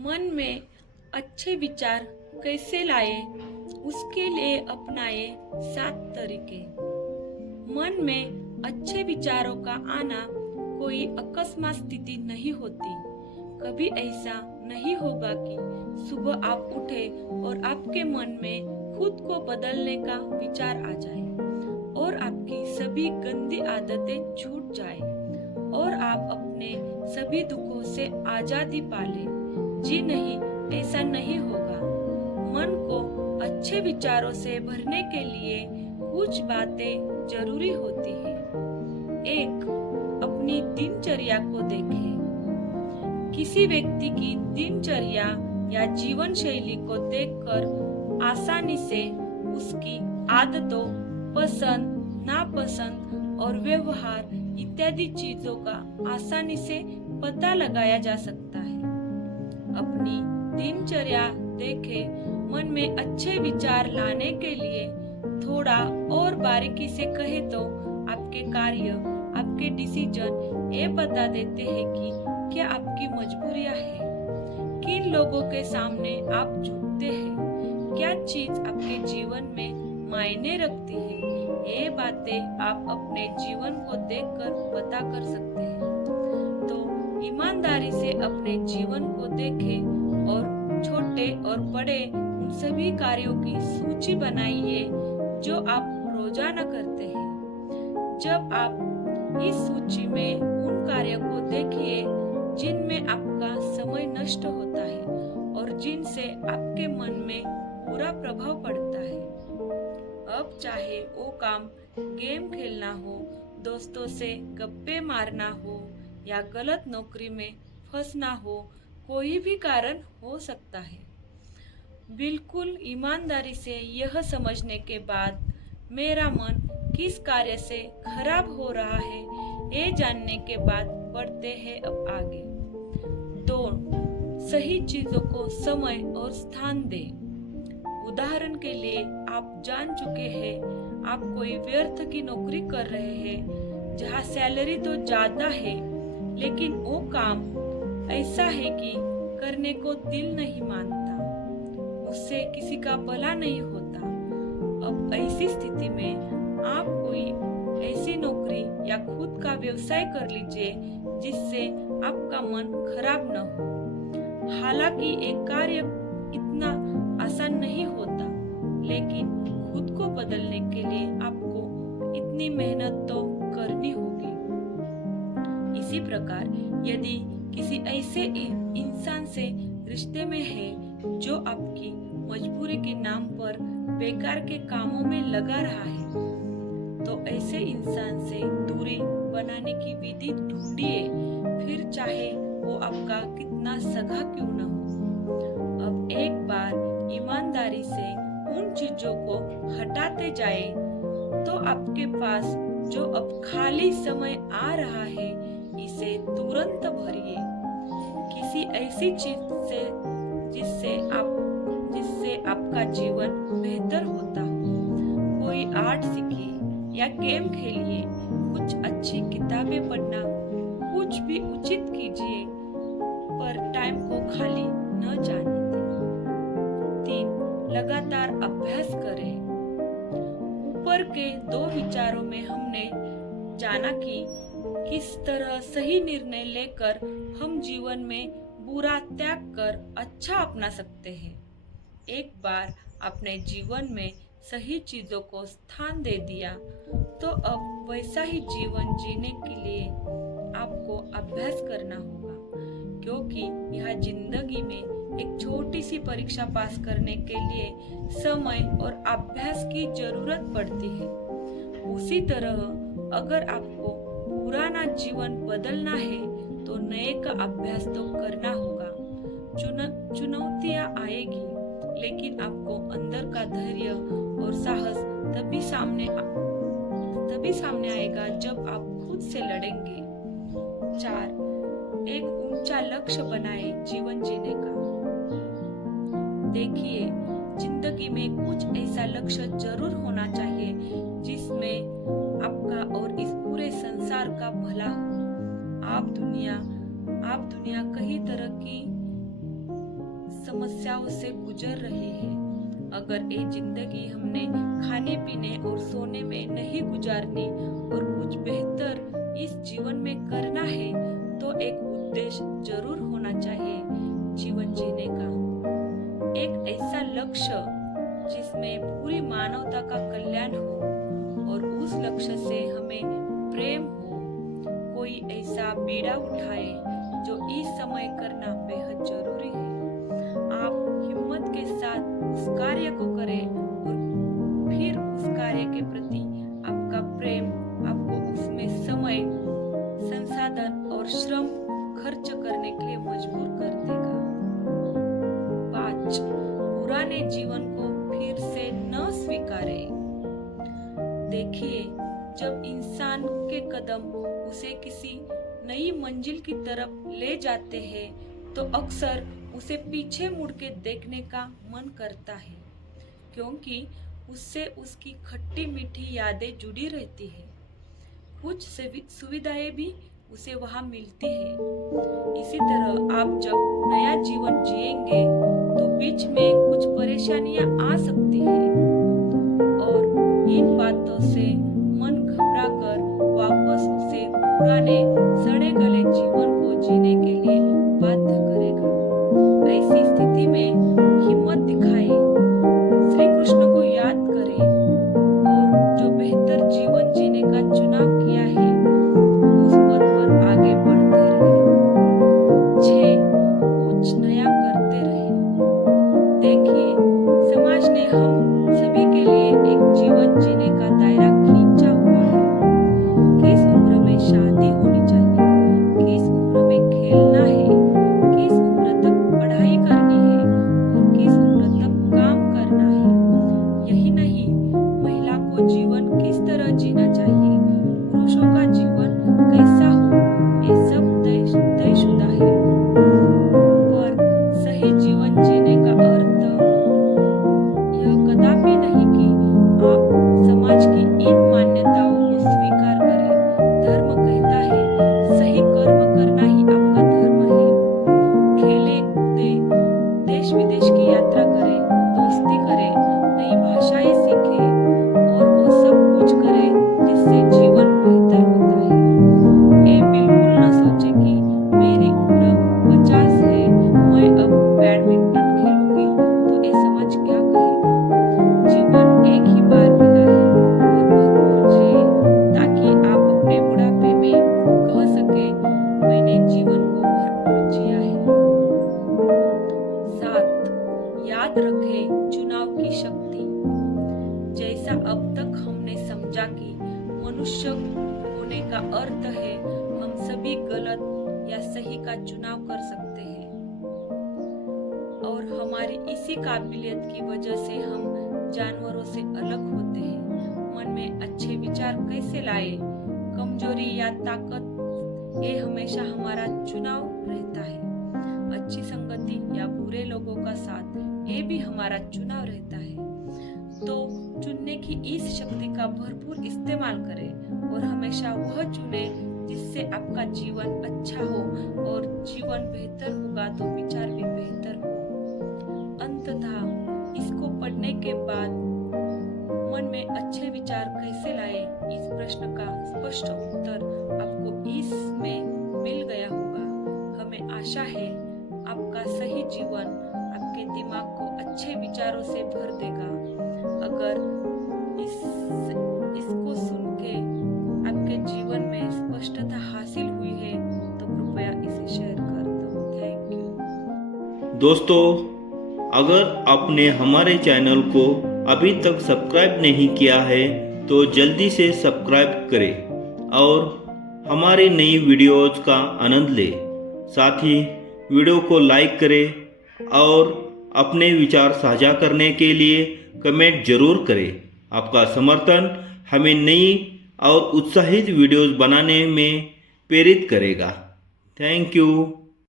मन में अच्छे विचार कैसे लाए, उसके लिए अपनाए 7 तरीके। मन में अच्छे विचारों का आना कोई अकस्मात स्थिति नहीं होती। कभी ऐसा नहीं होगा कि सुबह आप उठे और आपके मन में खुद को बदलने का विचार आ जाए और आपकी सभी गंदी आदतें छूट जाए और आप अपने सभी दुखों से आजादी पाले। जी नहीं, ऐसा नहीं होगा। मन को अच्छे विचारों से भरने के लिए कुछ बातें जरूरी होती है। 1. अपनी दिनचर्या को देखें। किसी व्यक्ति की दिनचर्या या जीवन शैली को देखकर आसानी से उसकी आदतों, पसंद, नापसंद और व्यवहार इत्यादि चीजों का आसानी से पता लगाया जा सकता है। अपनी दिनचर्या देखें। मन में अच्छे विचार लाने के लिए थोड़ा और बारीकी से कहे तो आपके कार्य, आपके डिसीजन ये बता देते हैं कि क्या आपकी मजबूरियां हैं, किन लोगों के सामने आप झुकते हैं, क्या चीज आपके जीवन में मायने रखती है। ये बातें आप अपने जीवन को देखकर पता कर सकते हैं। तो ईमानदारी से अपने जीवन को देखें और छोटे और बड़े उन सभी कार्यों की सूची बनाइए जो आप रोजाना करते हैं। जब आप इस सूची में उन कार्यों को देखिए जिनमें आपका समय नष्ट होता है और जिनसे आपके मन में बुरा प्रभाव पड़ता है। अब चाहे वो काम गेम खेलना हो, दोस्तों से गप्पे मारना हो या गलत नौकरी में फंसना हो, कोई भी कारण हो सकता है। बिल्कुल ईमानदारी से यह समझने के बाद मेरा मन किस कार्य से खराब हो रहा है, ये जानने के बाद बढ़ते हैं अब आगे। 2. सही चीजों को समय और स्थान दें। उदाहरण के लिए आप जान चुके हैं आप कोई व्यर्थ की नौकरी कर रहे हैं जहाँ सैलरी तो ज्यादा है लेकिन वो काम ऐसा है कि करने को दिल नहीं मानता, उससे किसी का भला नहीं होता। अब ऐसी स्थिति में आप कोई ऐसी नौकरी या खुद का व्यवसाय कर लीजिए जिससे आपका मन खराब न हो। हालांकि एक कार्य इतना आसान नहीं होता, लेकिन खुद को बदलने के लिए आपको इतनी मेहनत तो करनी होगी। इसी प्रकार यदि किसी ऐसे इंसान से रिश्ते में है जो आपकी मजबूरी के नाम पर बेकार के कामों में लगा रहा है, तो ऐसे इंसान से दूरी बनाने की विधि ढूंढिए, फिर चाहे वो आपका कितना सगा क्यों न हो। अब एक बार ईमानदारी से उन चीजों को हटाते जाए तो आपके पास जो अब खाली समय आ रहा है इसे तुरंत भरिए किसी ऐसी चीज से जिससे आपका जीवन बेहतर होता हो। कोई आर्ट सीखिए या गेम खेलिए, कुछ अच्छी किताबें पढ़ना, कुछ भी उचित कीजिए, पर टाइम को खाली न जाने दें। 3. लगातार अभ्यास करें। ऊपर के 2 विचारों में हमने जाना कि किस तरह सही निर्णय लेकर हम जीवन में बुरा त्याग कर अच्छा अपना सकते हैं। एक बार अपने जीवन में सही चीजों को स्थान दे दिया तो अब वैसा ही जीवन जीने के लिए आपको अभ्यास करना होगा, क्योंकि यह जिंदगी में एक छोटी सी परीक्षा पास करने के लिए समय और अभ्यास की जरूरत पड़ती है। उसी तरह अगर आपको पुराना जीवन बदलना है तो नए का अभ्यास तो करना होगा। चुनौतियां आएगी, लेकिन आपको अंदर का धैर्य और साहस तभी सामने आएगा जब आप खुद से लड़ेंगे। 4. एक ऊंचा लक्ष्य बनाए जीवन जीने का। देखिए, जिंदगी में कुछ ऐसा लक्ष्य जरूर होना चाहिए जिसमें आपका और इस पूरे संसार का भला हो। आप दुनिया कहीं तरक्की समस्याओं से गुजर रही है। अगर ये जिंदगी हमने खाने पीने और सोने में नहीं गुजारनी और कुछ बेहतर इस जीवन में करना है तो एक उद्देश्य जरूर होना चाहिए जीवन जीने का। एक ऐसा लक्ष्य जिसमें पूरी मानवता का कल्याण हो और उस लक्ष्य से हमें प्रेम हो। कोई ऐसा बीड़ा उठाए जो इस समय करना बेहद जरूरी है। आप हिम्मत के साथ उस कार्य को करें और फिर उस कार्य के प्रति आपका प्रेम आपको उसमें समय, संसाधन और श्रम खर्च करने के लिए मजबूर कर देगा। 5. पुराने जीवन को फिर से न स्वीकारें। देखिए, जब इंसान के कदम उसे किसी नई मंजिल की तरफ ले जाते हैं तो अक्सर उसे पीछे मुड़ के देखने का मन करता है, क्योंकि उससे उसकी खट्टी मीठी यादें जुड़ी रहती है। कुछ सुविधाएं भी उसे वहां मिलती है। इसी तरह आप जब नया जीवन जिएंगे तो बीच में कुछ परेशानियां आ सकती हैं और इन बातों से मन घबरा कर वापस उसे पुराने सड़े गले जीवन को जीने के लिए बाध्य करेगा। ऐसी स्थिति में हिम्मत दिखाएं, श्री कृष्ण को याद करें और जो बेहतर जीवन जीने का चुनाव किया है उस पद पर आगे बढ़ते रहें। 6. कुछ नया करते रहें। देखिए, समाज ने हम सभी के लिए एक जीवन जीने का दायरा खींचा हुआ है। किस उम्र में शादी होनी चाहिए, किस उम्र में खेलना है, किस उम्र तक पढ़ाई करनी है और किस उम्र तक काम करना है। यही नहीं, महिला को जीवन किस तरह जीना चाहिए, पुरुषों का जीवन कैसा हो, ये सब तयशुदा है। पर सही जीवन जीने का अर्थ यह कदापि नहीं कि आप समाज की इन मान्यताओं को स्वीकार करें। धर्म कहता है सही कर्म करना ही आपका धर्म है। खेले कूदे, देश विदेश की यात्रा करें, दोस्ती करें, नई भाषाएं सीखें और वो सब कुछ करें जिससे जीवन बेहतर होता है। ये बिल्कुल न सोचे कि मेरी उम्र 50 है, मैं अब बैडमिंटन खेलूंगी तो ये समाज क्या कहेगा। जीवन एक ही बार मिला है और भरपूर जिए ताकि आप अपने बुढ़ापे में कह सके मैंने जीवन को भरपूर जिया है। 7. याद रखें चुनाव की शक्ति। जैसा अब तक हमने समझा कि मनुष्य होने का अर्थ है हम सभी गलत या सही का चुनाव कर सकते हैं और हमारी इसी काबिलियत की वजह से हम जानवरों से अलग होते हैं। मन में अच्छे विचार कैसे लाए, कमजोरी या ताकत, ये हमेशा हमारा चुनाव रहता है। अच्छी संगति या बुरे लोगों का साथ, ये भी हमारा चुनाव रहता है। तो चुनने की इस शक्ति का भरपूर इस्तेमाल करें और हमेशा वह चुने जिससे आपका जीवन अच्छा हो और जीवन बेहतर होगा तो विचार भी बेहतर हो। अंततः इसको पढ़ने के बाद मन में अच्छे विचार कैसे लाए, इस प्रश्न का स्पष्ट उत्तर आपको इसमें मिल गया होगा। हमें आशा है आपका सही जीवन आपके दिमाग को अच्छे विचारों से भर देगा। अगर इसको सुन के आपके जीवन में स्पष्टता हासिल हुई है तो कृपया इसे शेयर कर दो। Thank you. दोस्तों, अगर आपने हमारे चैनल को अभी तक सब्सक्राइब नहीं किया है तो जल्दी से सब्सक्राइब करें और हमारी नई वीडियोज का आनंद लें। साथ ही वीडियो को लाइक करें और अपने विचार साझा करने के लिए कमेंट जरूर करें। आपका समर्थन हमें नई और उत्साहित वीडियोस बनाने में प्रेरित करेगा। Thank you.